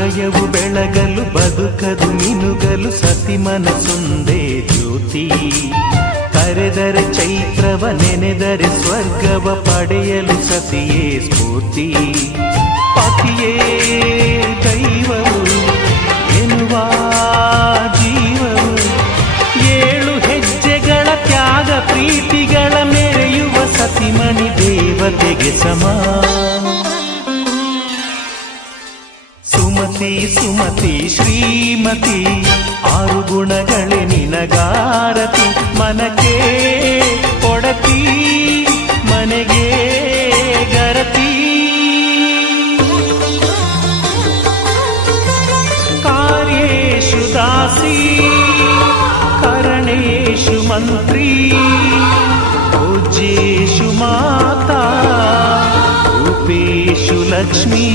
ಹೃದಯವು ಬೆಳಗಲು ಬದುಕದು ಮಿನುಗಲು ಸತಿ ಮನಸೊಂದೇ ಜ್ಯೋತಿ. ಕರೆದರೆ ಚೈತ್ರವ ನೆನೆದರೆ ಸ್ವರ್ಗವ ಪಡೆಯಲು ಸತಿಯೇ ಸ್ಫೂರ್ತಿ. ಪತಿಯೇ ದೈವವು ಎನ್ನುವ ಜೀವವು, 7 ಹೆಜ್ಜೆಗಳ ತ್ಯಾಗ ಪ್ರೀತಿಗಳ ಮೆರೆಯುವ ಸತಿಮಣಿ ದೇವತೆಗೆ ಸಮ. ಸುಮತಿ ಸುಮತಿ ಶ್ರೀಮತಿ 6 ಗುಣಗಳೇ ನಿನಗಾರತಿ. ಮನಕ್ಕೆ ಕೊಡತಿ ಮನೆಗೆ ಗರತಿ. ಕಾರ್ಯೇಷು ದಾಸಿ ಕರಣೇಷು ಮಂತ್ರಿ. ಪೂಜ್ಯೇಷು ಮಾತಾ ರೂಪೇಷು ಲಕ್ಷ್ಮೀ.